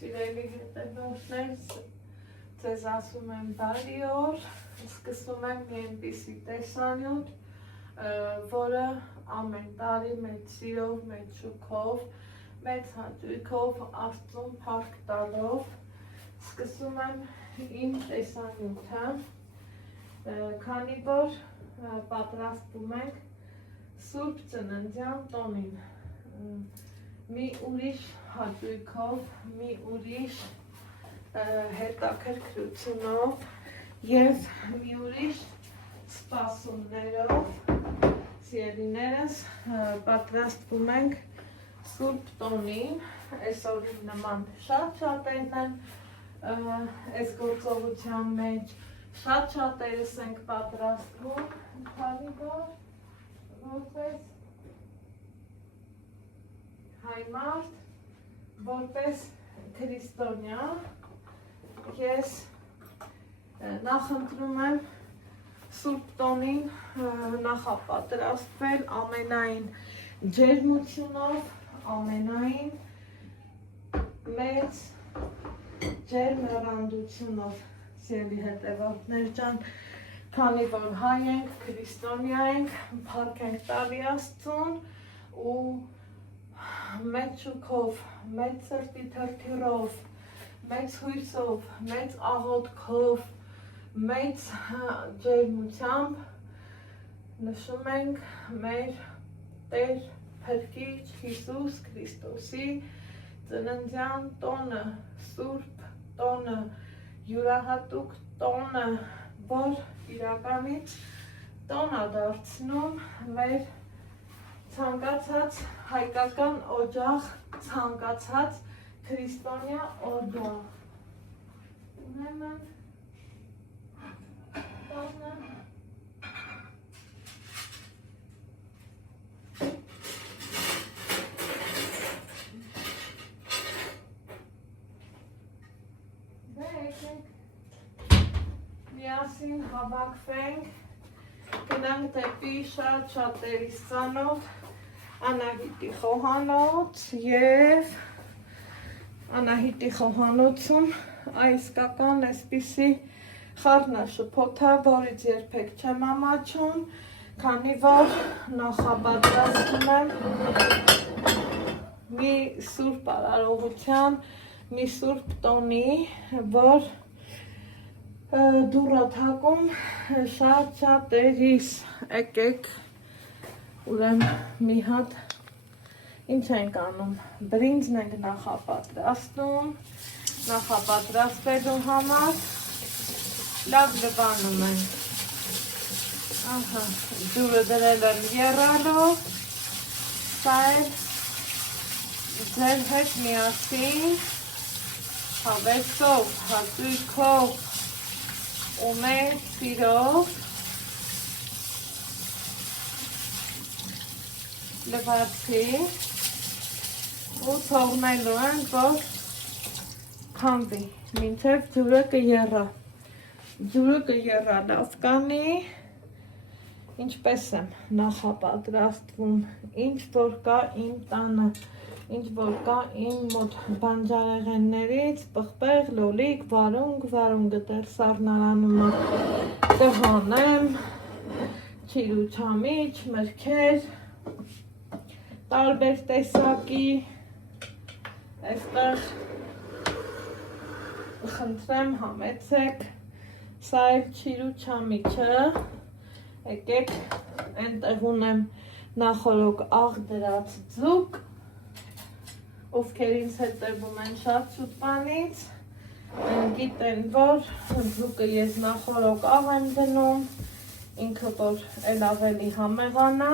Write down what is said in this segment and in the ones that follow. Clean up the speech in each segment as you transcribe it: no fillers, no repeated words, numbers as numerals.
Սիրելի հետևորդներ, ձեզ ասում եմ բարի օր, սկսում եմ մի այնպիսի տեսանյութ, որը ամեն տարի մեծ սիրով, մեծ շուքով, մեծ հաճույքով, Աստծուն փառք տալով սկսում եմ իմ տեսանյութը, քանի որ պատրաստվում ենք Սուրբ Ծննդյան տոնին, մի ուրիշ հաճույքով, մի ուրիշ հետաքրքրությունով և մի ուրիշ սպասումներով, սիրելիներս, պատրաստվում ենք Սուրբ տոնին, այսօրին նման շատ-շատերն են այս գործողության մեջ, շատ-շատերս ենք պատրաստվում, քանի որ որպես հայմարդ, որպես քրիստոնյա, ես նախընտրում եմ Սուրբ տոնին նախապատրաստվել ամենայն ջերմությունով, ամենայն մեծ ջերմ հեռանդությունով, սիրելի հետևորդներ ջան, քանի որ հայ ենք, քրիստոնյա ենք, փառք ենք տալի Աստծուն ու մեծ շուքով, մեծ սրտի թրթիռով, մեծ հույսով, մեծ աղոթքով, մեծ ջերմությամբ նշում ենք մեր Տեր Փրկիչ Հիսուս Քրիստոսի ծննդյան տոնը, Սուրբ տոնը, յուրահատուկ տոնը, որ իրականից տոն է դարձնում մեր ցանկացած հայկական օջախ, ցանկացած քրիստոնյա օջախ։ Ուրեմն տոնը միասին հավաքվենք, գնանք դեպի շատ-շատերի սանով Անահիտի խոհանոց և Անահիտի խոհանոցում իսկական այսպիսի խառնաշփոթ է, որից երբեք չեմ ամաչում, քանի որ նախապատրաստում եմ մի սուրբ արարողության, մի սուրբ տոնի, որ դուռ է թակում շատ-շատերիս, եկեք ուրեմն մի հատ ինչ ենք անում, բրինձն ենք նախապատրաստում, նախապատրաստվելու համար լավ լվանում ենք, ջուրը դրել եմ եռալով, սա էլ ձեր հետ միասին հավեսով, հաճույքով ու մեծ սիրով լվացի ու թողնելու ենք, որ քամվի, մինչև ջուրը կեռա, ջուրը կեռա լավ կանի, ինչպես եմ նախապատրաստվում, ինչ որ կա իմ տանը, ինչ որ կա իմ մոտ բանջարեղեններից, պղպեղ, լոլիկ, վարունգը դեռ սառնարանումը կհանեմ, չիրուչամիչ, մրգեր, տարբեր տեսակի, այստեղ խնդրեմ համեցեք, սա էլ չիրուչամիչը, եկեք այնտեղ ունեմ նախորոք աղ դրած ձուկ, ովքեր ինձ հետևում են շատ շուտ բանից, գիտեն, որ ձուկը ես նախորոք աղ եմ դնում, ինքը որ էլ ավելի համեղանա,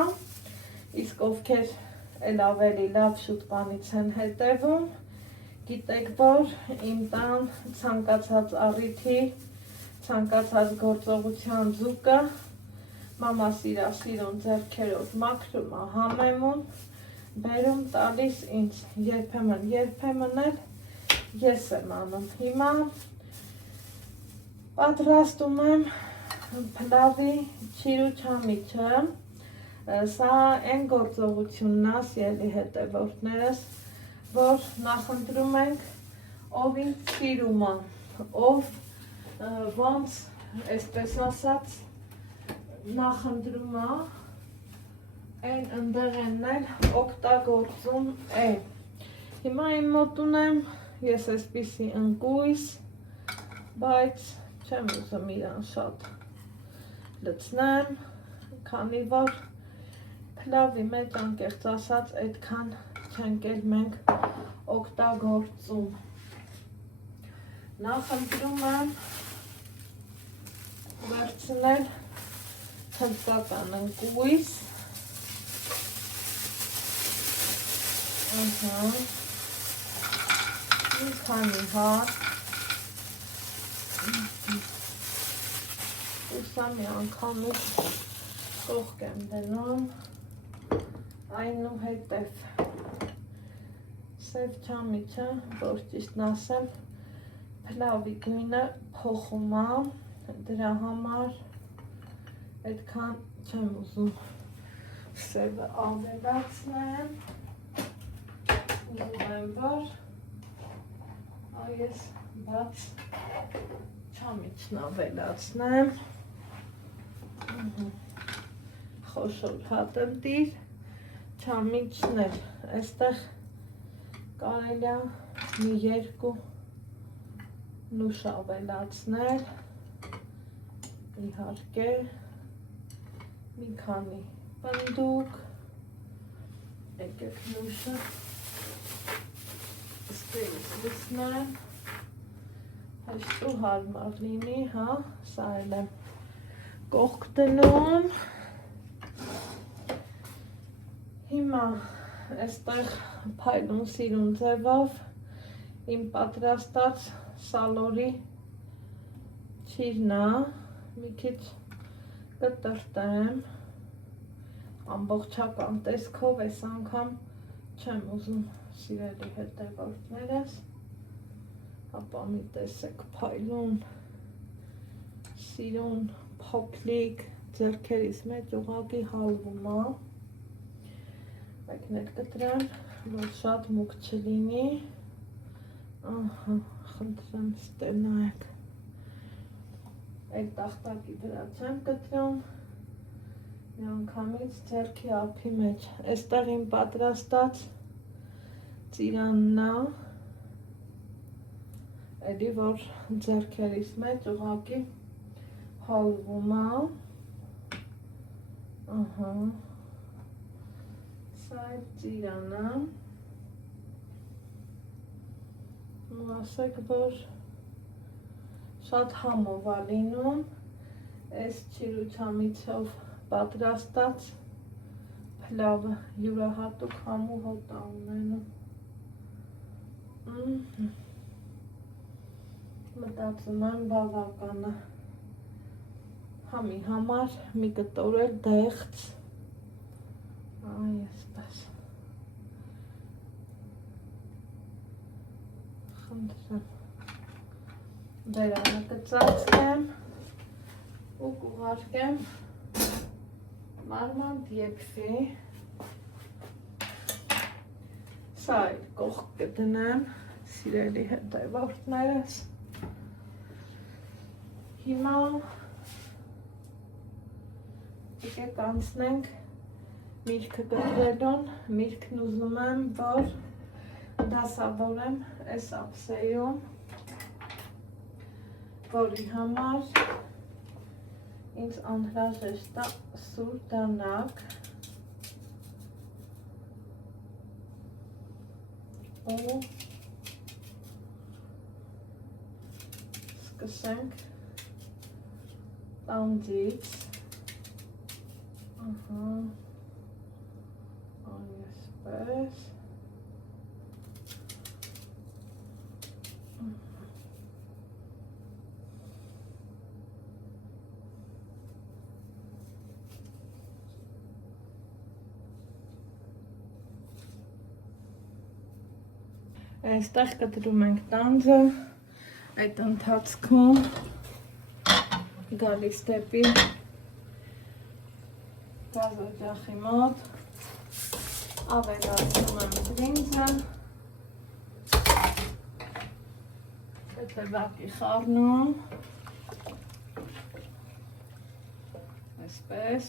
իսկ ովքեր էլ ավելի լավ շուտ բանից են հետևում, գիտեք, որ իմ տան ցանկացած առիթի, ցանկացած գործողության ձուկը մամա սիրասիրուն ձեռքերով մաքրում է համեմում, բերում տալիս ինձ, երբեմն էլ ես եմ անում։ Հիմա պատրաստում եմ փլավի չիրուչամիչը, սա այն գործողությունն է, սիրելի հետևորդներս, որ նախընտրում ենք ով ինձ սիրում է, ով ոնց այսպես ասած նախընտրում է, այն ընդեղենն էլ օգտագործում է։ Հիմա իմ մոտ ունեմ ես այսպիսի ընկույզ, բայց չեմ ուզում իրան շատ լցնեմ, քանի որ փլավի մեջ անկեղծ ասած այդքան չենք էլ մենք օգտագործում։ Նախընտրում եմ վերցնել հնդկական ընկույզ, մի քանի հատ, ուսա մի անգամից կողք եմ դնում, այնուհետև սև չամիչը, որ ճիշտն ասեմ, փլավի գույնը փոխում է, դրա համար այդքան չեմ ուզում սևը ավելացնեմ, ուզում եմ, որ այս բաց չամիչն ավելացնեմ, խոշոր հատ ընտիր, չամիչներ, այստեղ կարելի է մի երկու նուշ ավելացնել, իհարկե, մի քանի պնդուկ, եկեք նուշը ստերից լցնեմ, հեշտ ու հարմար լինի, հա, սա էլ եմ կողք դնում, հիմա այստեղ փայլուն սիրուն ձևով իմ պատրաստած սալորի չիրնա, մի քիչ կտրտեմ, ամբողջական տեսքով այս անգամ չեմ ուզում սիրելի հետևորդներս, ապա մի տեսեք փայլուն, սիրուն, փոքրիկ, ձեռքերիս մեջ ուղղակի հալվում է, մեկնել կտրեմ, որ շատ մուգ չլինի, ահա, խնդրեմ ստենայեք, այդ տախտակի վրա չեմ կտրում, մի անգամից ձեռքի ափի մեջ, այստեղ իմ պատրաստած ծիրանն է, էլի որ ձեռքերիս մեջ ուղղակի հալվում է, ահա, սա է ծիրանը, ու ասեք, որ շատ համով է լինում, այս չիրուչամիցով պատրաստած փլավը յուրահատուկ համու հոտ է ունենում, մտածում եմ բավական է, համի համար մի կտոր էլ դեղց, այ այսպես, խնդրեմ, բերանը կծածկեմ ու կուղարկեմ մարման դիեփի, սա էլ կողք կդնեմ, սիրելի հետևորդներս, հիմա եկեք անցնենք միրգը կտրելուն, միրգն ուզում եմ, որ դասավորեմ այս ափսեում, որի համար ինձ անհրաժեշտ է սուր դանակ ու սկսենք տանձից, ահա, այսպես, այստեղ կտրում ենք տանձը, այդ ընթացքում գալիս դեպի գազօջախի մոտ, ավելացնում եմ բրինձը, Տեպտեպակի խառնում, այսպես,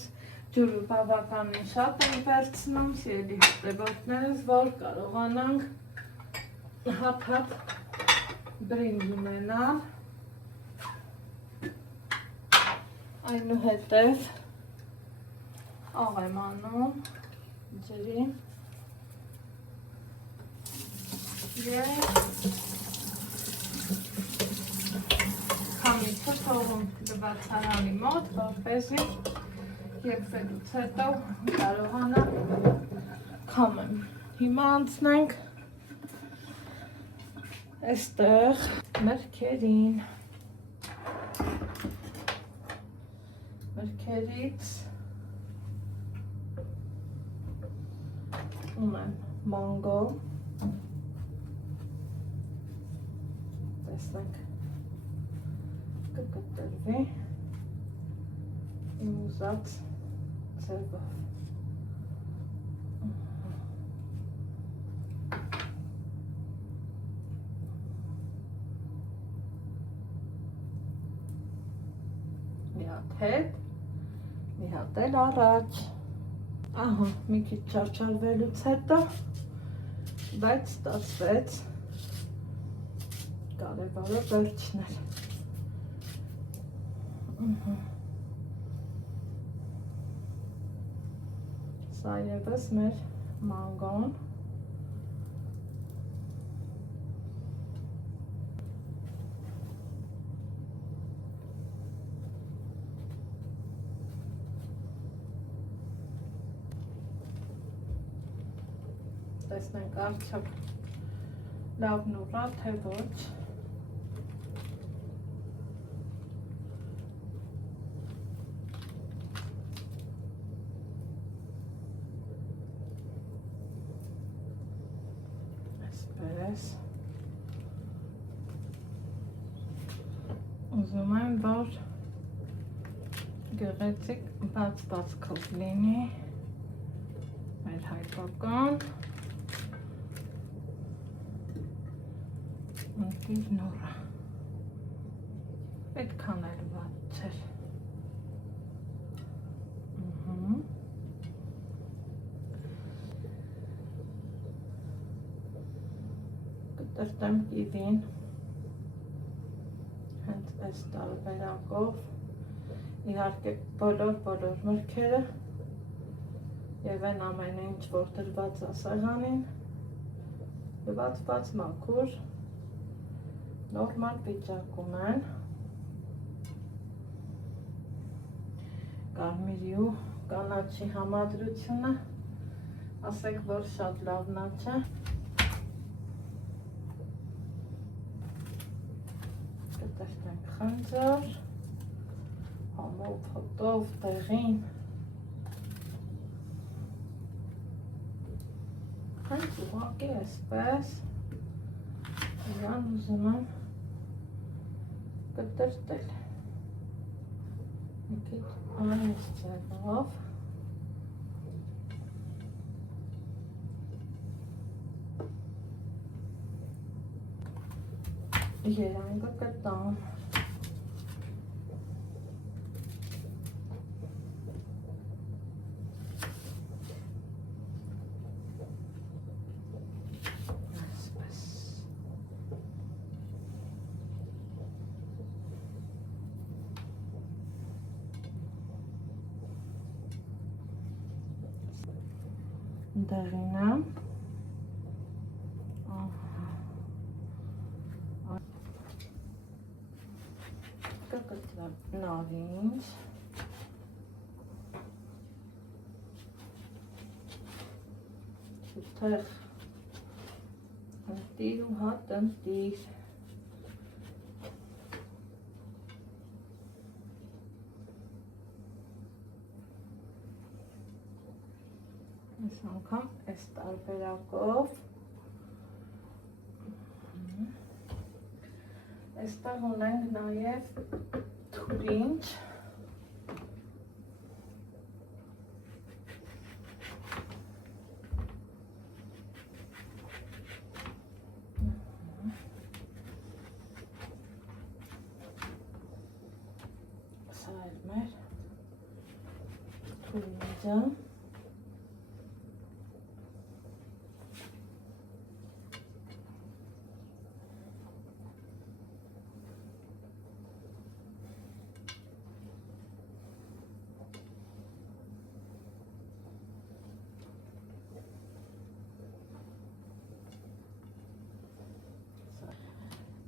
ջուրը բավականին շատ եմ վերցնում, սիրելի հետևորդներս, որ կարողանանք հատ բրինձ ունենալ, այնուհետև աղ եմ անում ջրին և քամիչը թողում լվացարանի մոտ, որպեսզի եփվելուց հետո կարողանա քամեմ։ Հիմա անցնենք այստեղ մրգերին։ Մրգերից ունեմ մանգո, տեսնենք կկտրվի իմ ուզած ձևով։ Մի հատ հետ, մի հատ էլ առաջ։ Ահա, մի քիչ չարչարվելուց հետո, բայց ստացվեց, կարևորը վերջն էր։ Սա ևս մեր մանգոն։ Տեսնենք արդյոք լավն ուռա, թե ոչ։ Այսպես։ Ուզում եմ, որ գեղեցիկ բացվածքով լինի մեր հայկական ընկիր նորը, պետքան էլ վատ չեր։ Կտրտեմ կիվին, հենց այս տարբերակով, իհարկե բոլոր մրգերը և այն ամենը ինչ որ դրված է սեղանին, լվացված մաքուր, նորմալ վիճակում են, կարմիրի ու կանաչի համադրությունը, ասեք, որ շատ լավն չէ։ Կտրտենք խնձոր, համով, հոտով, տեղին, հենց ուղղակի այսպես, իրան ուզում եմ կտրտել, մի քիչ այս ձևով, երանգը կտամ, դեղինը, կկտրեմ նավինջ, շուտեղ ընտիր ու հատ ընտիր, այս անգամ այս տարբերակով, այստեղ ունենք նաև թուրինջ, չամիչը,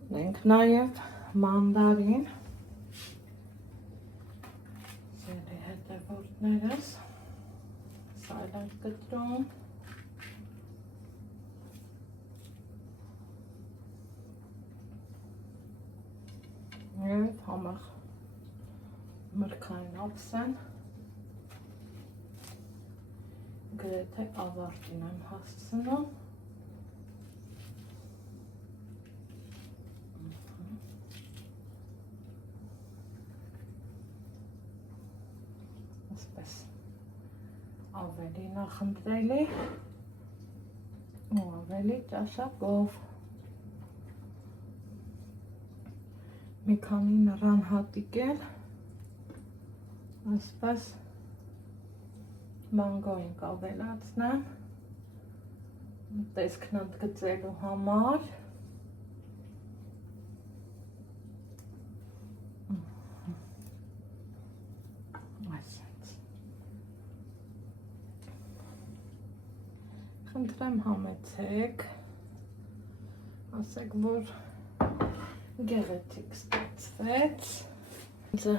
ունենք նաև մանդարին, սերի հետևորդներս, սա էլ ենք կտրում, և համեղ մրգային ափսեն, գրեթե ավարտին եմ հասցնում, ավելի նախընտրելի ու ավելի ճաշակով, մի քանի նռան հատիկել, այսպես մանգոին կավելացնեմ, տեսքն ընդգծելու համար, խնդրեմ համեցեք, ասեք, որ գեղեցիկ ստացվեց, ինձը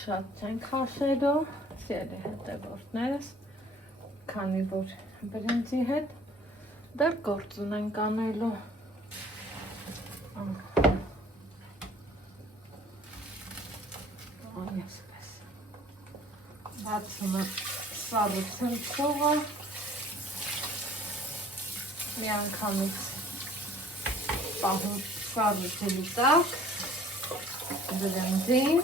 շատ չենք հաշելու, սիրելի հետևորդներս, քանի որ բրինձի հետ դեռ գործ ունենք անելու, այսպես, բացում եմ սառը ցնցողը, միանգամից պահում սառը ջրի տակ, բրինձին,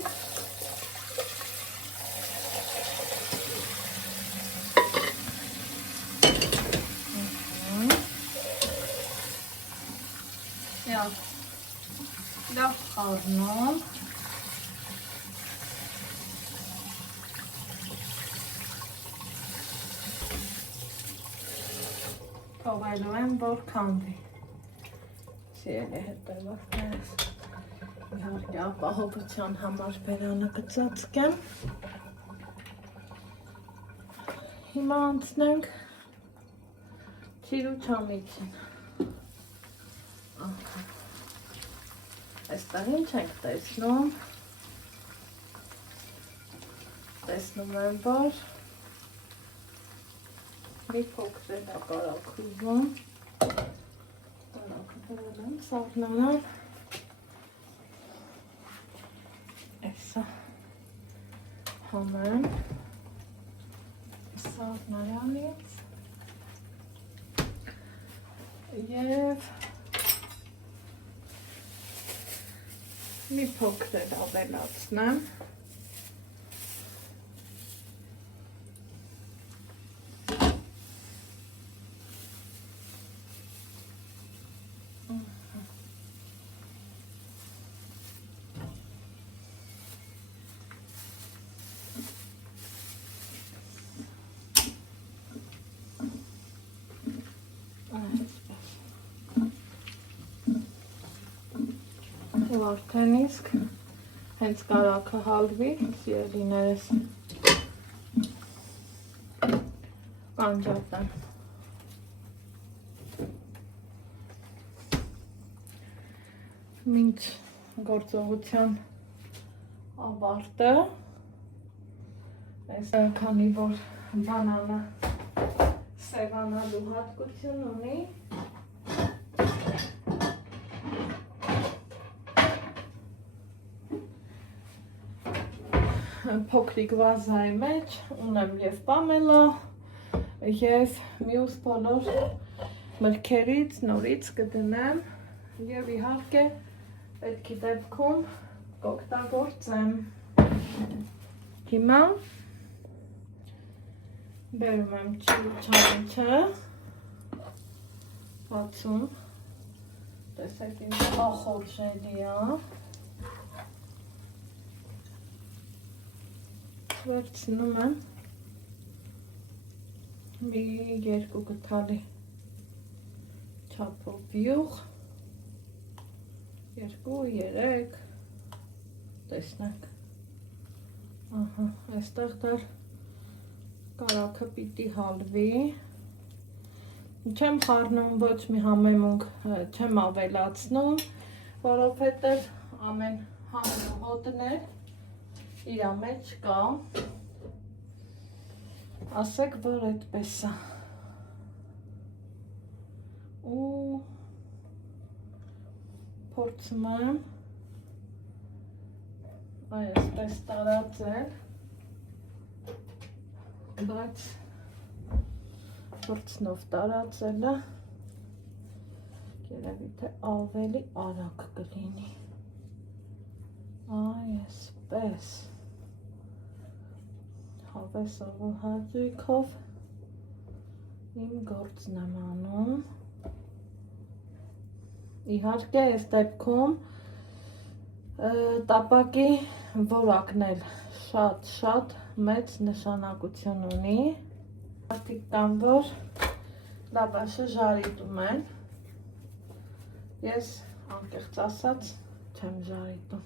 լավ խառնում, թողելու եմ, որ քանդվի, սիրելի հետևորդներս, իհարկե ապահովության համար բերանը կծածկեմ, հիմա անցնենք չիրուչամիջին, այստեղ ինչ ենք տեսնում, տեսնում եմ, որ մի փոքր էլ է կարագուվում, կարագը դրել եմ սաղնարան, այսա համեմ սաղնարանից և մի փոքր էլ ավելացնեմ, ու արդեն իսկ հենց կարագը հալվի, սիրելիներս, կանջատեմ։ Մինչ գործողության ավարտը, քանի որ բանանը սևանալու հատկություն ունի, փոքրիկ վազայի մեջ ունեմ և պամելա, և մյուս բոլոր մրգերից նորից կդնեմ և իհարկե պետքի դեպքում կօգտագործեմ։ Հիմա բերում եմ չիրուչամիջը, բացում, տեսեք ինչ ախորժելի է, վերցնում եմ մի 2 գթալի չափով յուղ, 2-3 տեսնենք, այստեղ դար կարաքը պիտի հալվի, չեմ խառնում, ոչ մի համեմունք չեմ ավելացնում, որովհետև ամեն համեմուհոտներ իրա մեջ կա, ասեք, որ այդպես է, ու փորձում եմ այսպես տարածել, բայց փորձնով տարածելը երևի թե ավելի արագ կլինի, այսպես, հավեսով ու հաճույքով իմ գործն եմ անում, իհարկե այս դեպքում տապակի որակն էլ շատ մեծ նշանակություն ունի, մարդիկ կան, որ լավաշը ժարիտում են, ես անկեղծ ասած չեմ ժարիտում,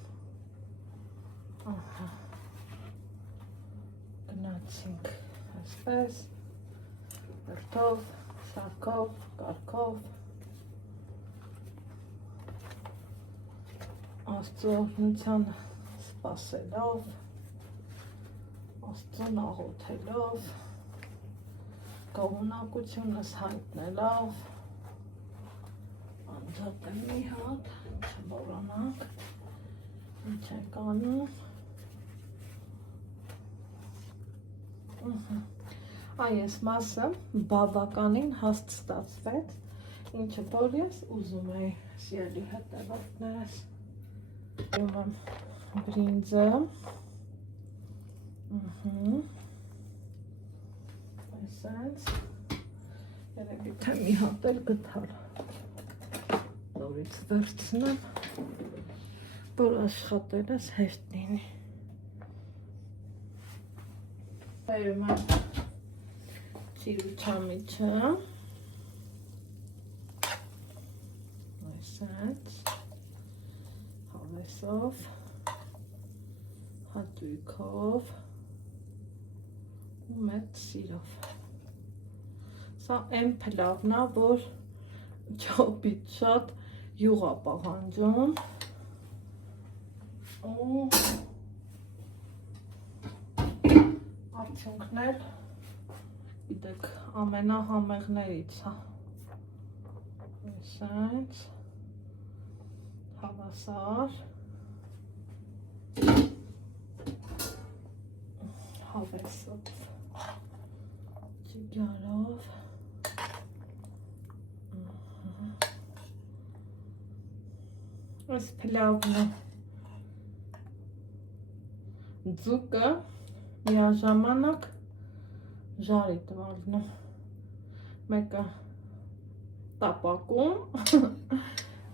գնացինք այսպես, հերթով, շարքով, կարգով, Աստծո օրհնությանը սպասելով, Աստծուն աղոթելով, գոհունակությունս հայտնելով, անձատեմ մի հատ, չմոռանանք, ինչ ենք անում, այս մասը բավականին հաստ ստացվեց, ինչը որ ես ուզում էի, սիրելի հետևորդներս, ուզում եմ բրինձը, այսենց, երևի թե մի հատ էլ գտալ, նորից վերցնեմ, որ աշխատելս հեշտ լինի, բերում եմ Սիրուչամիջը, այսենց, հավեսով, հաճույքով ու մեծ սիրով, սա այն փլավն է, որ չոպից շատ յուղ է պահանջում ու արդյունքն էլ գիտեք, ամենահամեղներից է, այսենց, հավասար, հավեսով, ճիգարով, այս փլավն է, ձուկը միաժամանակ ժարիտ վազնում, մեկը տապակում,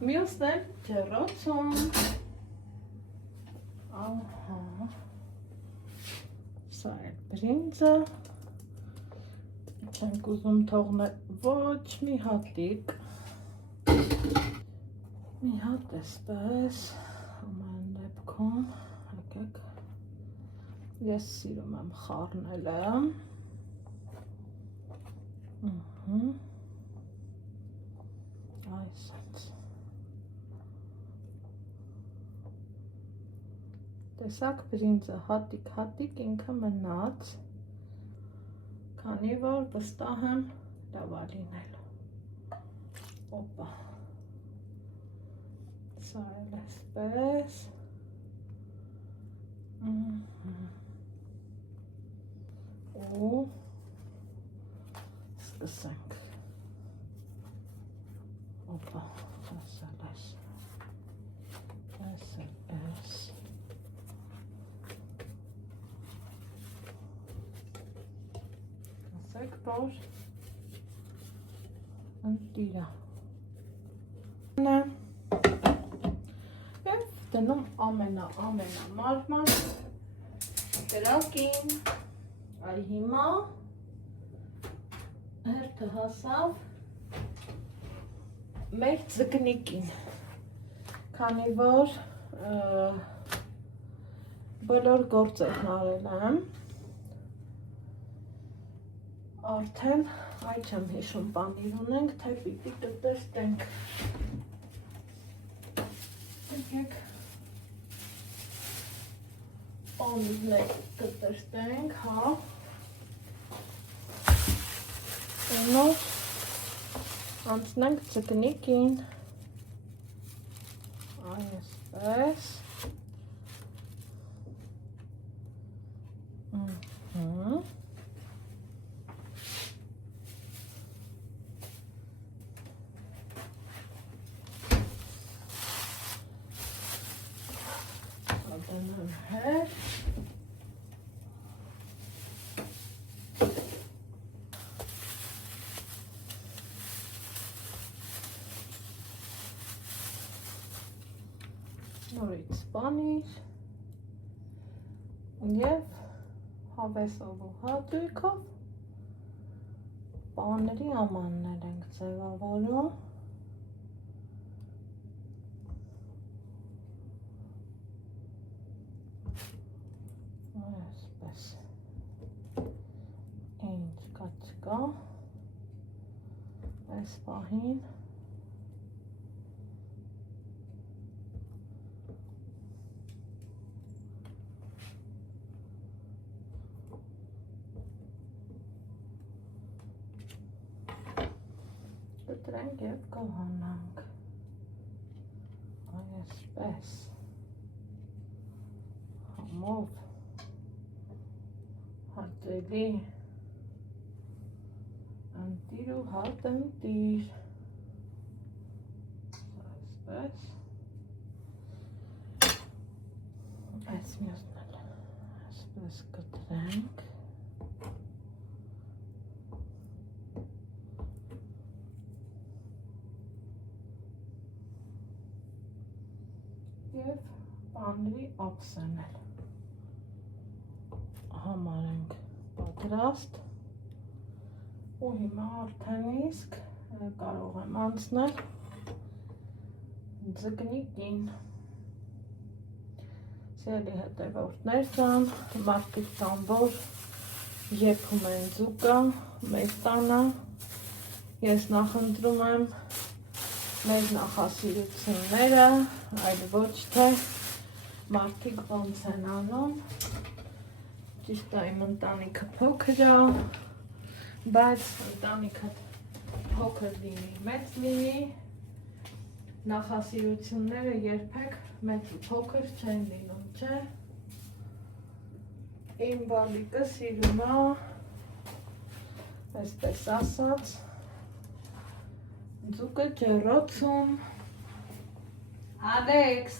մյուսն էլ ջեռոցում, սա էլ բրինձը, չենք ուզում թողնել ոչ մի հատիկ, մի հատ էսպես, ամեն դեպքում, եկեք, ես սիրում եմ խառնելը, այսպես, տեսակ բրինձը հատիկ ինքը մնաց, քանի որ վստահ եմ լավ է լինելու, օպա, սա էլ էսպես, ու սկսենք, օպա, ասել ես, ասեք, որ ընտիրա, և դնում ամենամարմար կրակին, այ հիմա հերթը հասավ մեր ձկնիկին, քանի որ բոլոր գործերն արել եմ, արդեն այ չեմ հիշում պանիր ունենք, թե պիտի կտստենք։ Եկեք պանիրներ կտստենք, հա։ Նոր անցնենք ձկնիկին, այսպես, ադանան հետ, նորից պանիր և հավեսով ու հատույքով պաների ամաններ ենք ձևավորում, այսպես, ինչ կա չկա, այս պահին կտրենք և կհանանք, այսպես, համով, հատելի, ընտիր ու հատնտիր, այսպես, այս մյուսն էլ, այսպես կտրենք, և պանիրի ափսենել համարենք պատրաստ ու հիմա արդեն իսկ կարող եմ անցնել ձկնիկին։ Սիրելի հետևորդներ կան, մարդիկ կան, որ եփում են ձուկը մեր տանը, ես նախընտրում եմ մեր նախասիրությունները, այլ ոչ թե մարդիկ ոնց են անում, ճիշտ է իմ ընտանիքը փոքր է, բայց ընտանիքը փոքր լինի, մեծ լինի, նախասիրությունները երբեք մեծ ու փոքր չեն լինում, չէ։ Իմ բալիկը սիրում է, այսպես ասած, ձուկը ջեռոցում, Ալեքս,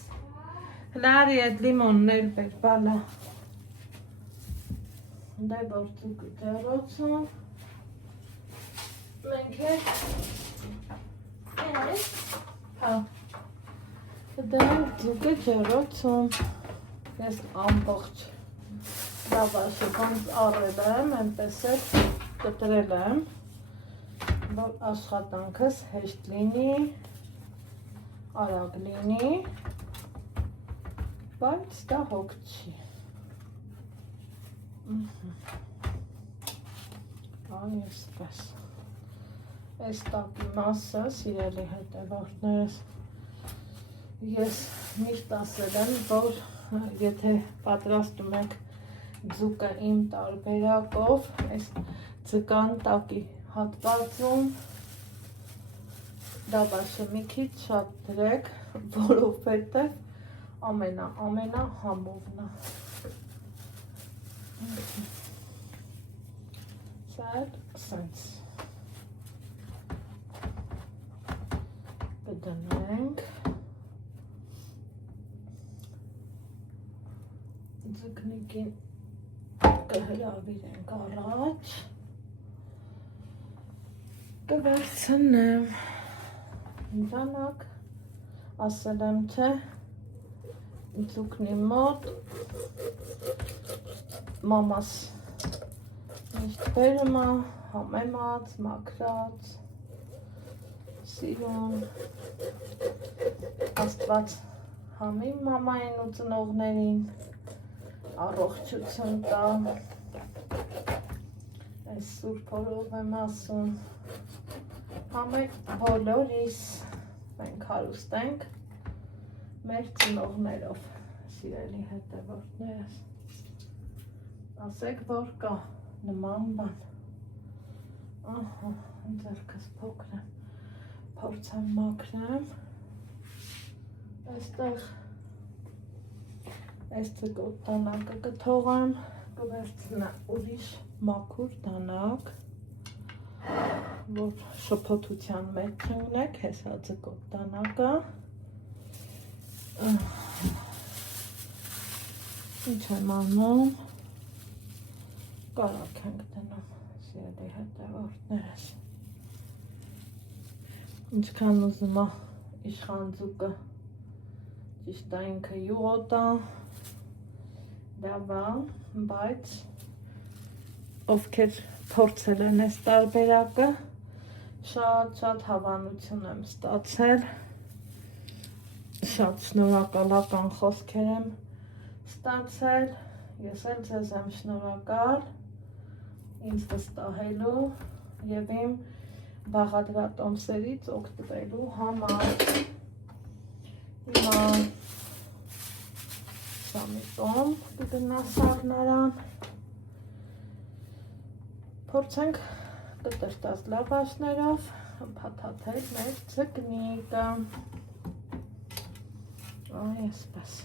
հլարի այդ լիմոններ բեր, բալա, դե որ ձուկը ջեռոցում, մենք հետ, հա, դրանք ձուկը ջեռոցում, ես ամբողջ դավաշը ոնց առել եմ, այնպես էլ կտրել եմ, որ աշխատանքս հեշտ լինի, արագ լինի, բայց դա հոգ չի։ Այսպես, այս տակի մասը, սիրելի հետևորդներս, ես միշտ ասել եմ, որ եթե պատրաստում եք ձուկը իմ տարբերակով, այս ձկան տակի հատվածում դավաշը մի քիչ շատ դրեք, որովհետև ամենա համովն է։ Սա սենց կդնենք, ձկնիկին կհրավիրենք առաջ, կվերցնեմ, ընտանակ, ասել եմ, թե ձուկնի մոտ մամաս միշտ բերում է, համեմած, մաքրած, սիրուն, Աստված համի մամային ու ծնողներին, առողջություն տա, այս սուրբ օրով եմ ասում, համեք բոլորիս մենք հարուստ ենք մեր ծնողներով, սիրելի հետևորդներս, ասեք, որ կա նման բան, ահա, ձեռքս փոքր եմ, փորձեմ մաքրեմ, այստեղ այս ծգոտ տանակը կթողեմ, կվերցնեմ ուրիշ մաքուր տանակ, որ շփոթության մեջ չունեք, հեսա ծգոտ տանակը, ինչ եմ անում, կարակ ենք դնում, սիրելի հետևորդներս, ինչքան ուզում է իշխան ձուկը ճիշտ է ինքը յուղոտա, դավա, բայց ովքեր փորձել են այս տարբերակը, շատ հավանություն եմ ստացել, շատ շնորհակալական խոսքեր եմ ստացել, ես էլ ձեզ եմ շնորհակալ ինձ վստահելու և իմ բաղադրատոմսերից օգտվելու համար, հիմա Սամիտոմ կգնա սաղնարան, փորձենք կտրտած լավաշներով փաթաթել մեր ձկնիկը, այսպես,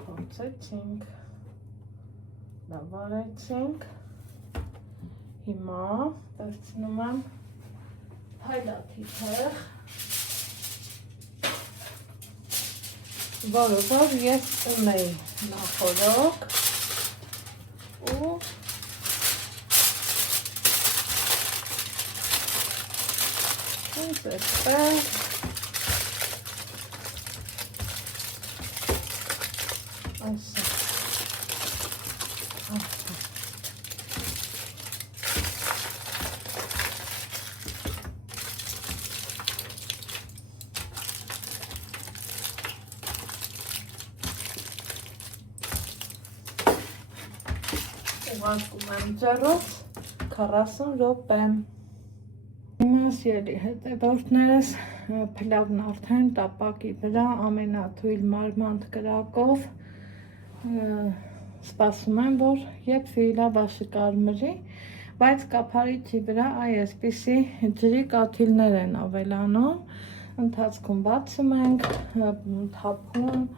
փորձեցինք, լավարեցինք, հիմա վերցնում եմ փայլատի թեղ, որը որ ես ունեի նախորոք ու ինձ էսպես ուղարկում եմ ջեռոց 40 րոպե։ Հիմա սիրելի հետևորդներս փլավն արդեն տապակի վրա ամենաթույլ մարմանդ կրակով սպասում եմ, որ երբ լավաշը կարմրի, բայց կափարիչի վրա այսպիսի ջրի կաթիլներ են ավելանում, ընթացքում բացում ենք, թափում,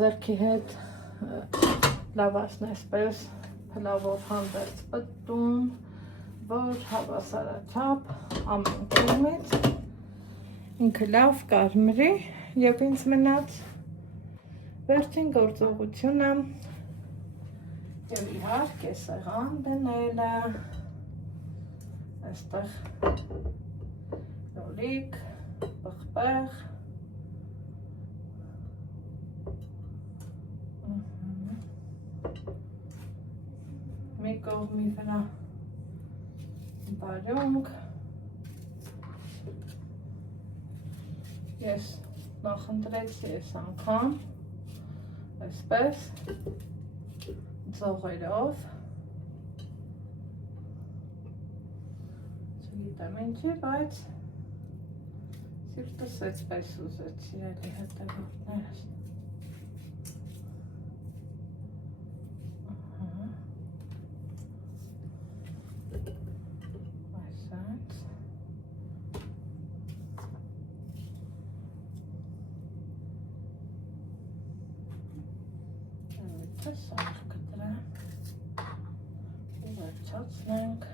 ձեռքի հետ լավաշն այսպես փլավով հանդերձ պտտում, որ հավասարաչափ ամեն կողմից ինքը լավ կարմրի և ինձ մնաց վերջին գործողությունը և իհարկե սեղան դնելը, այստեղ լոլիկ, պղպեղ, մի կողմի վրա բարյունք, ես նախընտրեցի այս անգամ, այսպես, ձողերով, չգիտեմ ինչի, բայց սիրտս այսպես ուզեց, սիրելի հետևորդներս։ Սարք կտրեմ ու վերջացնենք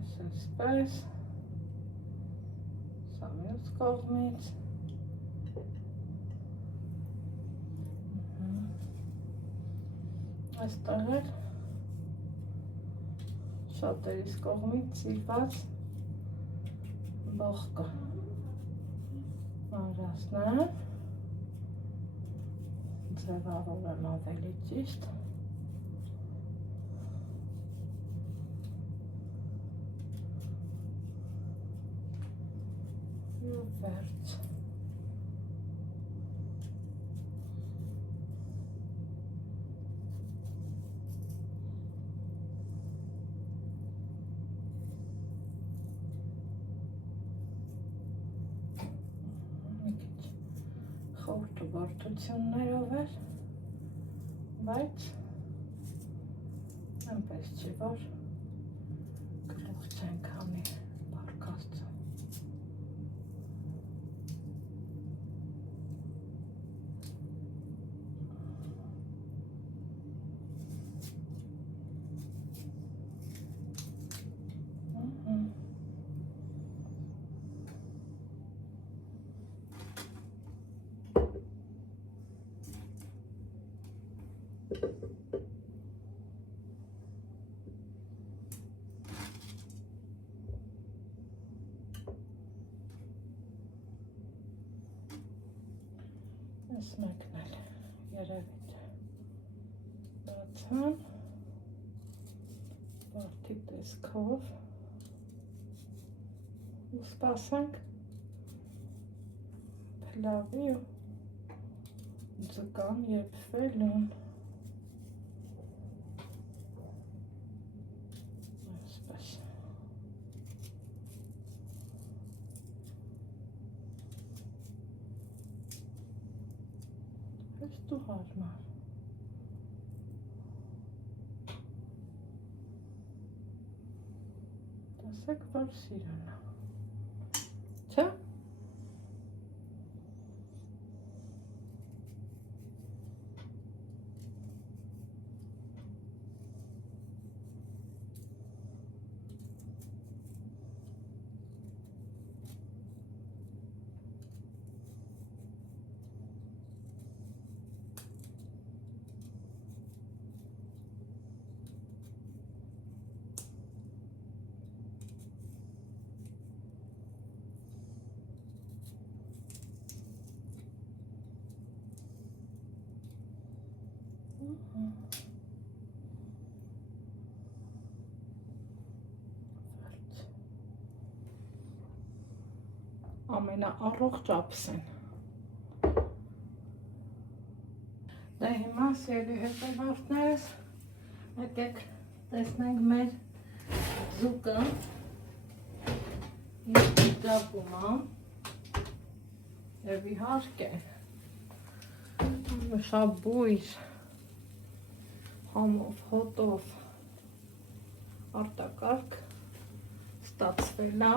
այսպես սա մյուս կողմից այստեղ էլ շատերիս կողմից սիրված բողկը մանրացնել, ձևավորեմ ավելի ճիշտ, ու վերջ։ Խորտուբորտություններով էր, բայց այնպես չի, որ գլուխ չենք անի պարկաստը։ Այս մեկն էլ երևի բացան, բարդի տեսքով ու սպասենք փլավի ու ձկան եփվելուն։ Այսպես։ Հեստ ու հարմար։ Տեսեք, որ սիրուն է։ Չէ՞։ Ամենաառողջ ափսեն։ Դե հիմա սիրելի հետևորդներս, եկեք տեսնենք մեր ձուկը ինչ վիճակում է եւ իհարկե շատ բույր համով, հոտով արտակարգ ստացվել է։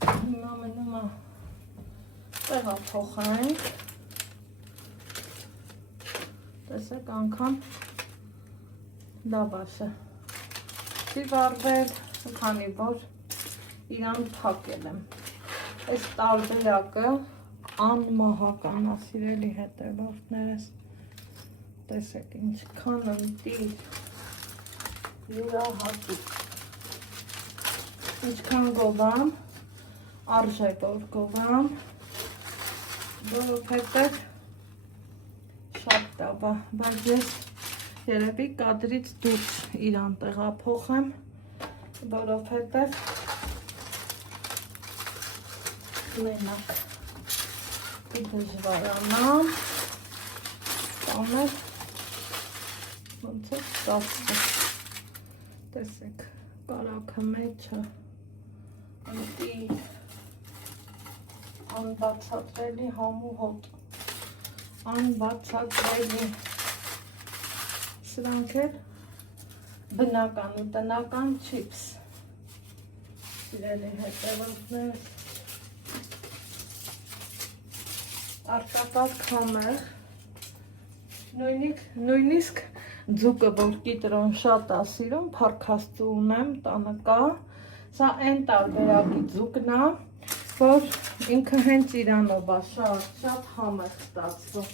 Հիմա մնում է տեղափոխենք, տեսեք անգամ լավաշը չի վարվել, քանի որ իրան փակել եմ։ Այս տարբերակը անմահական է, սիրելի հետևորդներս, տեսեք ինչքան ընտիր, յուրահատուկ, ինչքան գովամ, արժե որ գովամ, որովհետև շատ լավ է, բայց ես երևի կադրից դուրս իրան տեղափոխեմ, որովհետև մենակ դժվարանամ, տանել, ոնց է ստացվում, տեսեք, կարագը մեջը, ընտիր, անբացատրելի համու հոտ, անբացատրելի, սրանք էլ բնական ու տնական չիպս, սիրելի հետևորդներ, արտակարգ համեղ, նույնիսկ ձուկը, որ կիտրոն շատ է սիրում, փարքաստու ունեմ, տանը կա, սա այն տարբերակի ձուկն է, որ ինքը հենց իրանով է շատ համեղ ստացվում,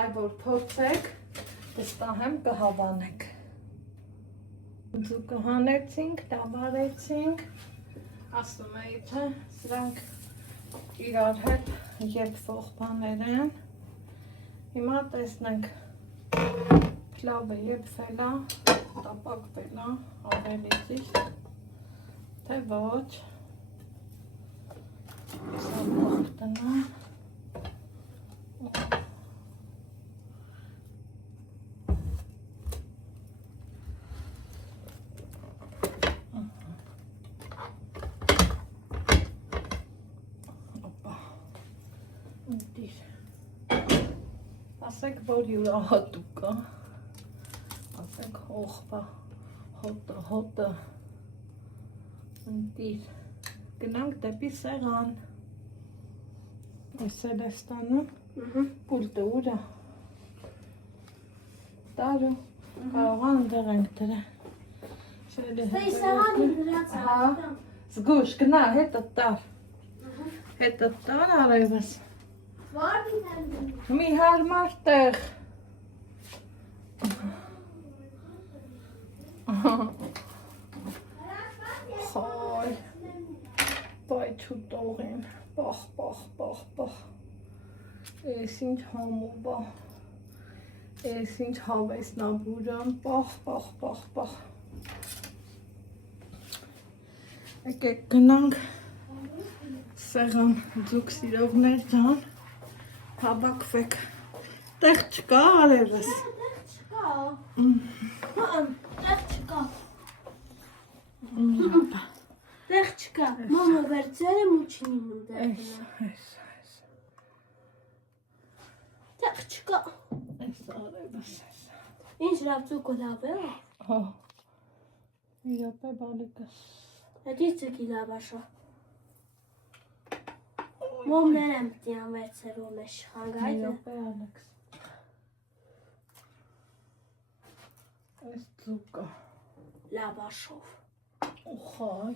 այ որ փորձեք, կստահեմ կհավանեք, Ձուկը հանեցինք, տավարեցինք, ասում էի, թե սրանք իրար հետ երբվող բաներ են, հիմա տեսնենք փլավը երբվել է, տապակվել է, ավելի ճիշտ, թե ոչ, սա բախ տնա, ասեք, որ յուրահատուկ է, ասեք, հողվա, հոտը, ընտիր, գնանք դեպի սեղան, ես էլ է ստանում, պուլտը ուր է, տարու, կարող ընդեղ ենք դրա, սեղանի դրած է, զգուշ, գնա, հետը տար արևս, մի հարմար տեղ, խայ, բայ չուտողին, պախ, ես ինչ համով է, ես ինչ հավեսնաբուրան, պախ, եկեք գնանք սեղան ձուկ սիրողներ ջան, հավաքվեք, տեղ չկա արևս, տեղ չկա, մամա վերցերը մուչին իմ ընդեղ տեղ չկա, այս արևս, ինչ լավ ձուկը լավ է, հա, իրապե բալիկս, հետի ձգի լավ աշա, մոմներ եմ տիան վերցերում է շխանգայդը, իրապե ալեքս, այս ձուկը, լավ աշով, ուխայ,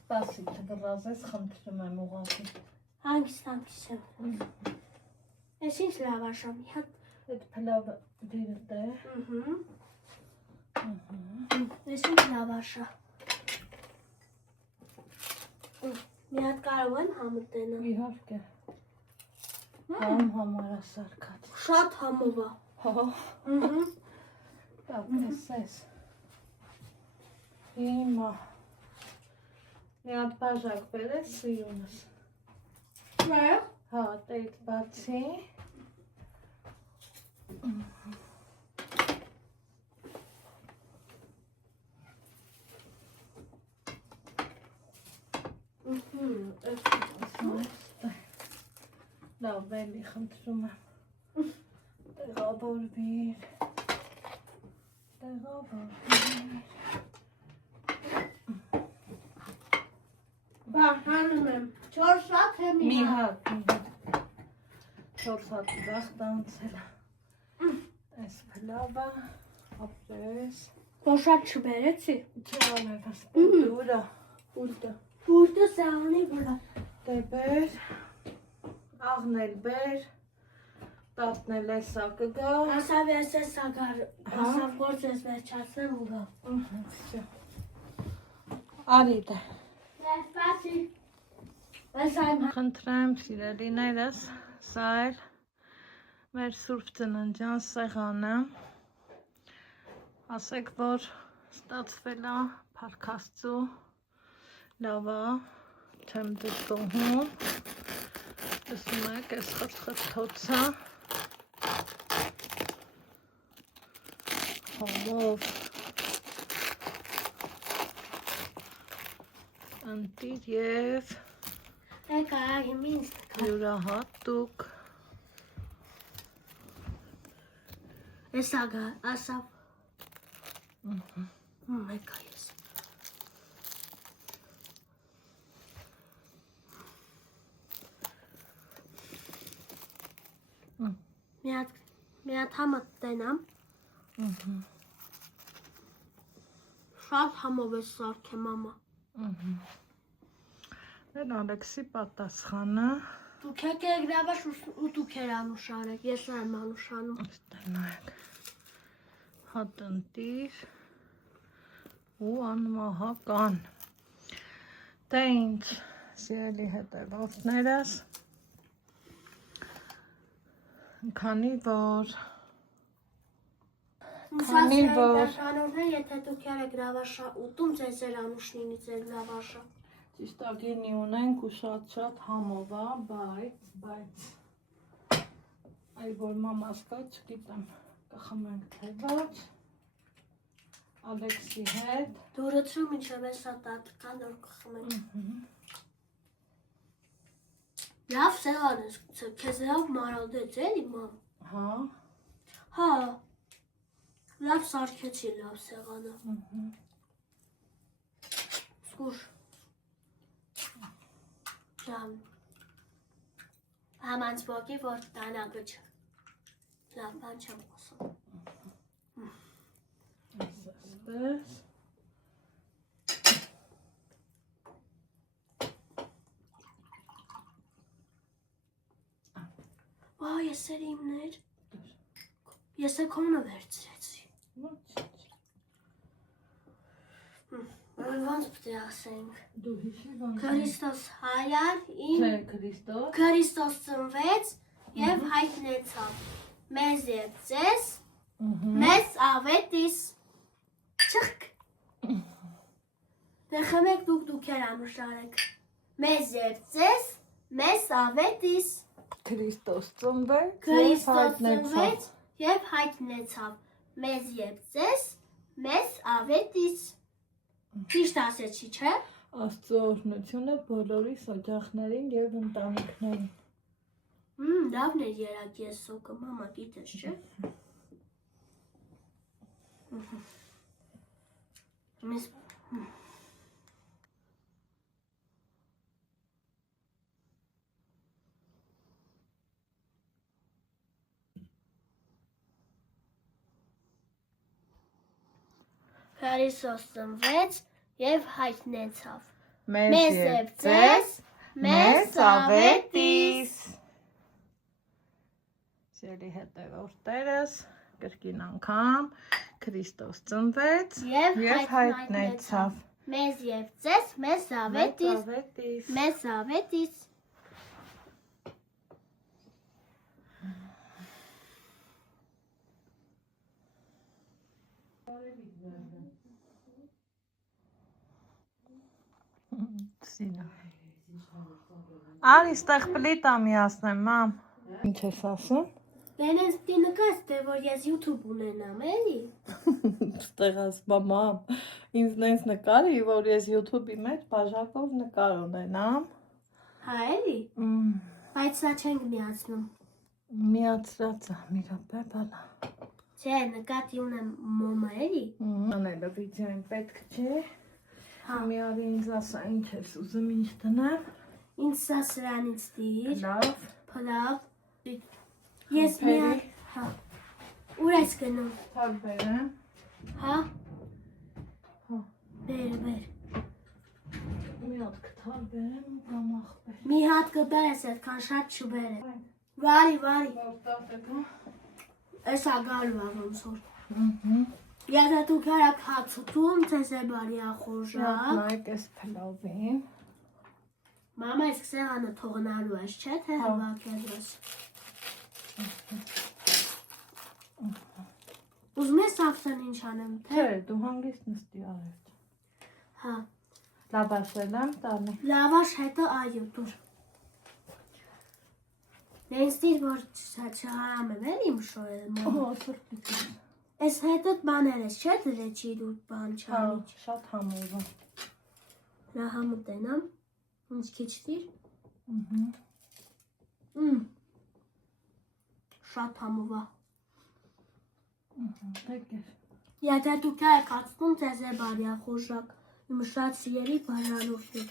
սպասի թվրազես խնդրում եմ ուղղակի, հանգիստ եմ, ես ինչ լավ աշա, մի հատ, այդ փլավը դիրդ է, ես ինչ լավ աշա, մի հատ կարող եմ համըտենը, իհարկե, համար է սարկած, շատ համով է, հա, տակ ես, հիմա, մի հատ բաժակ բերես սիրունս, հա, տեիտ բացի, լավ էլի խնդրում եմ, տեղավորվիր, բա հանում եմ, 4 հատ է մի հատ, 4 հատ վաղտ անցել է, այս փլավը, ապրես, որ շատ չբերեցի, չարևս, պուլտուրա, բուրդը սեղանի վրա, դե բեր, աղնել բեր, տատնել էսա կգա, ասավ ես է սագար, ասավ գործ ես վերջացնեմ ու գա, արի դե, սպասի, ես այմ խնդրեմ սիրելիներս, սա էլ մեր սուրբ ծննդյան սեղանը, ասեք, որ ստացվել է փառքաստու, լավ է, չեմ դժգոհում, տեսնում եք, այս խթխթոցը, համով, ընտիր և եկա աղիմ ինձ տկա, յուրահատուկ, ես ագա, ասավ, եկա ես, մի հատ համը տենամ, շատ համով ես սարքեմ մամա, Դեն Ալեքսի պատասխանը, դուք եք գրավաշ ու դուք էր անուշարեք, ես եմ անուշանում, տնայք, հատ ընտիր, ու անմահական։ Դե ինչ, սիրելի հետևորդներս, քանի որ Կանոններ, եթե դուք եք լավաշա ուտում, ձեզ էր անուշնինի ձեր լավաշա։ ճիշտ ագինի ունենք ու շատ համով է, բայց այ որ մամաս կա, չգիտեմ, կխմենք թե ոչ, Ալեքսի հետ։ Դուրացրու մինչև էսա տատկան որ կխմենք։ Լավ սեղան ես, քեզ լավ մարալդեց էլի մամ։ Հա, լավ սարքեցի լավ սեղանը։ Սկուր։ Ժամ։ Համանց բոգի, որ տանագը չէ։ Լավ բան չեմ խոսում։ Այսպես։ Ես էր իմներ։ Ես է կոնը վերցրեցի։ Ոնց պտի ասենք։ Դու հիշի ոնց։ Քրիստոս հայար իմ։ Չէ, Քրիստոս։ Քրիստոս ծնվեց և հայտնեցավ։ Մեզ և ձեզ, մեզ ավետիս։ Չխկ։ Դե խմեք դուք էր անուշարեք։ Մեզ և ձեզ, մեզ ավետիս։ Քրիստոս ծնվեց, և հայտնեցավ, մեզ և ձեզ, մեզ ավետիս, ճիշտ ասեցի, չէ? Աստծո օրհնությունը բոլորիս օջախներին և ընտանիքներին։ Լավն էր երակ ես սոկը, մամա գիտես, չէ? Քրիստոս ծնվեց և հայտնեցավ, մեզ և ձեզ, մեզ ավետիս։ Սիրելի հետևորդներս, կրկին անգամ, Քրիստոս ծնվեց և հայտնեցավ, մեզ և ձեզ, մեզ ավետիս, մեզ ավետիս։ Արի ստեղ պլիտա միացնեմ, մամ։ Ինչ ես ասում։ Դեն ես պտի նկաս, թե որ ես YouTube ունենամ, էլի։ Ստեղ ասում, մամ, ինձ նենց նկարի, որ ես YouTube-ի մեջ բաժակով նկար ունենամ։ Հա, էլի։ Բայց սա չենք միացնում։ Միացրած է, մի րոպե, բալա։ Չէ, նկատի ունեմ մոմը, էլի։ Անելը վիդեոին պետք չէ։ Հա։ Մի արի ինձ ասա, ինչ ես ուզում ինչ տնեմ։ Ինձ սա սրանից դիր։ Լավ։ Փլավ։ Ես միար, հա։ Ուր ես գնում։ Թալ բերեմ։ Հա։ Հա։ Բեր։ Մի հատ կթալ բերեմ ու կամ ախպեր։ Մի հատ կբերես, այդքան շատ չբեր է։ Վարի։ Էսա գալու է ոնց որ։ Եթե դուք հարակ հաց ուտում, ձեզ է բարի ախորժակ։ Նայեք ես փլավին։ Մամա ես սեղանը թողնալու ես, չէ՞ թե հավաքել ես։ Ուզում ես ավսան ինչ անեմ, թե։ Չէ, դու հանգիստ նստի արև։ Հա։ Լաբաշել եմ տանի։ Լավաշ հետը այո, դուր։ Նենց դիր, որ չհարամ եմ էլ իմ շորել մամա։ Ես հետըտ բաներ ես, չէ՞ դրեչի դու բան չանիչ։ Շատ համով է։ Նա համուտենամ, ինձ քիչ դիր։ Շատ համով է։ Եթե դուք եք ացնում, ձեզ է բարի ախորժակ, իմ շատ սիրելի բարանոցներ։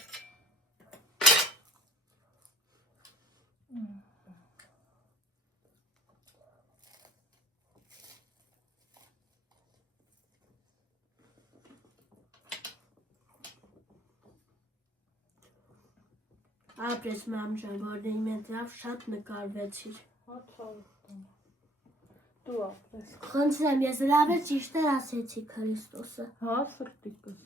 Ապրես մամ ջան, որ իմ հետ լավ շատ նկարվեցիր։ Դու ապրես։ Խնդրեմ, ես լավ է ճիշտեր ասեցի Քրիստոսը։ Հա, սրտիկս։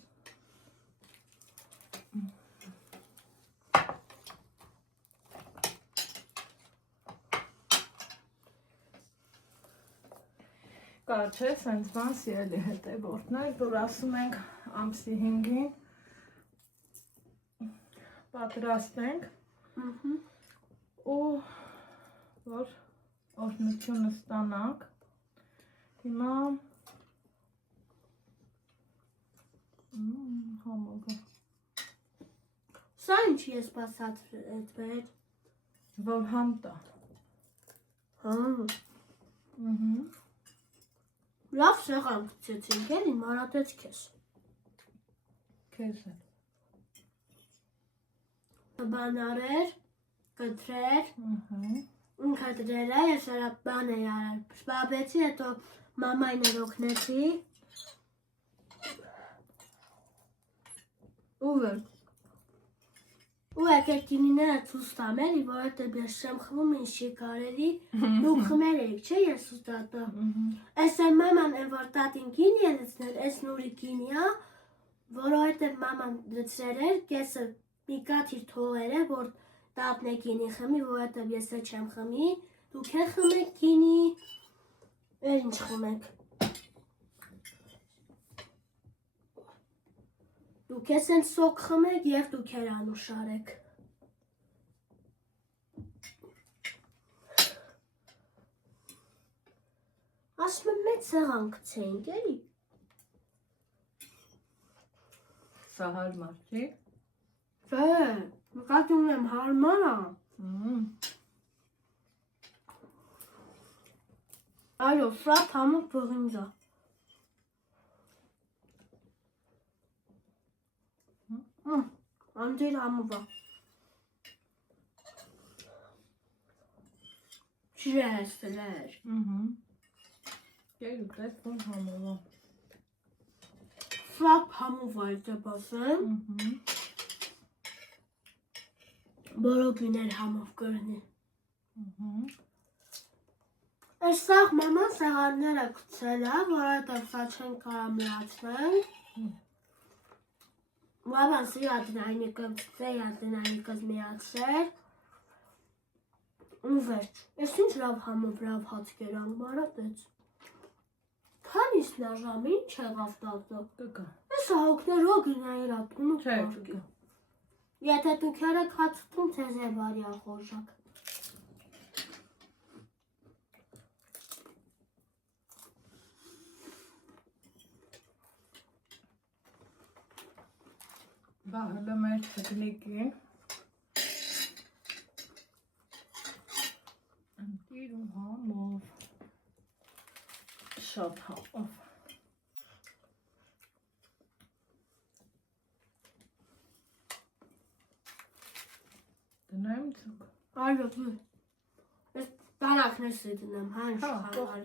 Կա չէ, սենց բան սիրելի հետևորդներ, որ ասում ենք ամսի 5-ին պատրաստենք ու որ օրհնությունը ստանանք։ Հիմա համագա։ Սա ինչի ես բացատրել, որ համ տա։ հա։ Լավ սեղան գցեցինք, էլի մարատեց քեզ։ Քեզ է։ Բանարեր, կտրեր, ինքը դրել է, ես արա բան է արել, շպաբեցի, հետո մամային էր օգնեցի, ու եկեք կինիները ցույց տամ էլի, որովհետև ես չեմ խմում, ինչ չի կարելի, դուք խմել էիք, չէ՞ ես ու տատը։ Էս է մաման է որ տատին գինի է լցնել, էս նուրի գինի է, որովհետև մաման լցրել էր, կեսը մի կաթիր թողել է, որ տատն է գինի խմի, որովհետև ես է չեմ խմի, դուք է խմեք գինի, էլ ինչ խմեք։ Դուք ես են սոկ խմեք և դուք էր անուշարեք։ Ասում եմ մեծ սեղան գցեինք, էլի։ Սա հարմար չի։ Չէ, նկատի ունեմ հարմար է։ Այո, սա համով բղինձ է։ Անդիր համով է։ Չի ես տներ։ Գեր ու տես որ համով է։ Սրապ համով է այդեպ ասեմ։ Բորոբիներ համով կրնի։ Այս սաղ մաման սեղանները գցել է, որովհետև սա չեն կարա միացնենք։ Մաման սիրա տնայնիկը գցել, տնայնիկը միացրել։ Ու վերջ, ես ինչ լավ համով լավ հաց կերանք մարատեց։ Քանիսն է ժամը, ինչ եղավ տատը։ Կգա։ Ես հոգներով գնա իրա տունը Չէ, կարգի։ Եթե դուք երեք հաց ուտում, ձեզ է բարի ախորժակ։ Բա հլը մեր ծգնիկին ընտիր ու համով շատ համով դնեմ ծուկ Այո, ես տարակն ես դնեմ, հանչ խաղար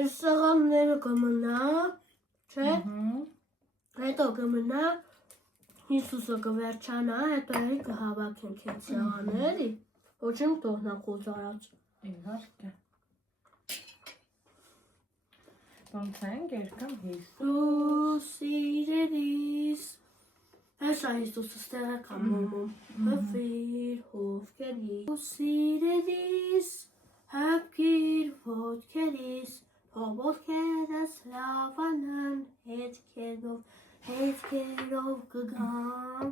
Այս սեղանները կմնա, չէ, հետո կմնա, Հիսուսը կվերջանա, հետո էի կհավաքենք այդ սեղաների, ոչ եմ տողնա խոզարած։ իհարկե ոնց ենք երկամ Հիսուս սիրելիս Հեսա Հիսուսը ստեղ է կամոմում, հվիր հովքերիս Սիրելիս հապկիր ոտքերիս Փոբոքերս լավանան հետքերով կգամ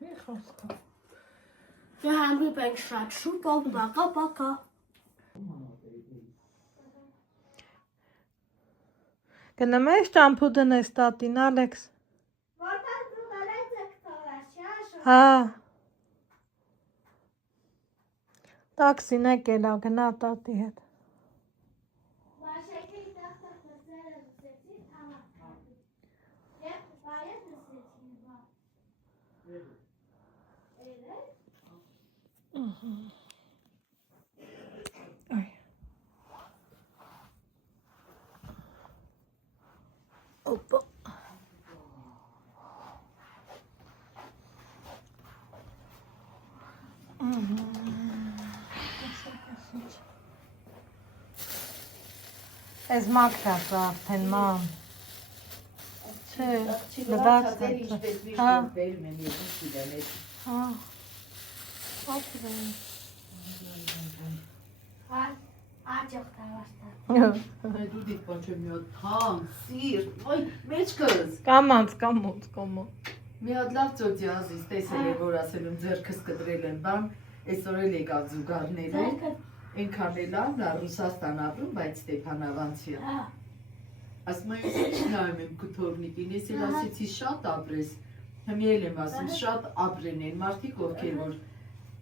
մի խոսքով Կհանդիպ ենք շատ շուտով, բակա Գնամ ես ճամփու դնես տատին, Ալեքս Որտեղ դու գալես եք թողաշ, Հա Տաքսին եկել է գնա տատի հետ Բաշեկի տախտախ նսերը նսեցին համակարդի Եվ բայետ նսեցին բա Այ Օպա Այս մաքրած է արդեն ման։ Չէ, լվացած է։ Հա։ Հա։ Ապրեն։ Աճող տավաստա։ Դու դիք բան չեմ մի հատ թամ, սիր, ոյ, մեջքս։ Կամանց։ Մի հատ լավ ծոծի ազիս, տեսել է, որ ասել եմ ձերքս կտրել եմ բան, այսօր էլ եկավ զուգարները, ենքան էլ լավ, նա Ռուսաստան ապրում, բայց Ստեփանավանցի է։ Ասում եմ, ինչ նայում եմ կթորնիկին, ես էլ ասեցի շատ ապրես, հմիել եմ ասում, շատ ապրեն են մարդիկ, ովքեր որ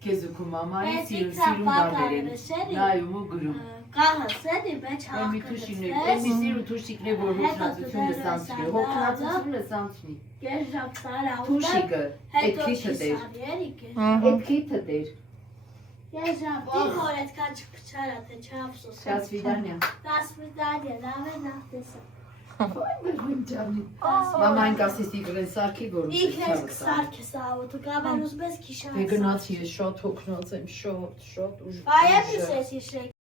քեզ ու քո մամայի սիրուն բաներ են, նայում ու գրում։ Կահասենի մեջ Մի թուշիկներ, մի սիրուն թուշիկներ, որ հոգնածությունը սանցնի, հոգնածությունը սանցնի։ Կեժապ սարա Թուշիկը, այդ քիթը դեր, այդ քիթը դեր, Կեժապ, դիք որ այդքան չպչարա, թե չապսոս։ Սասվիդանյա։ Դասվիդանյա, լավ է նախտեսը։ Մաման կասես իգրեն սարքի, որ Իգր ես կսարք ես ավոտը, կաբան ուզբես կիշան։ Դե գնացի ես շատ հոգնած եմ, շատ ուժ։ Բայեպ ես ես իշեք։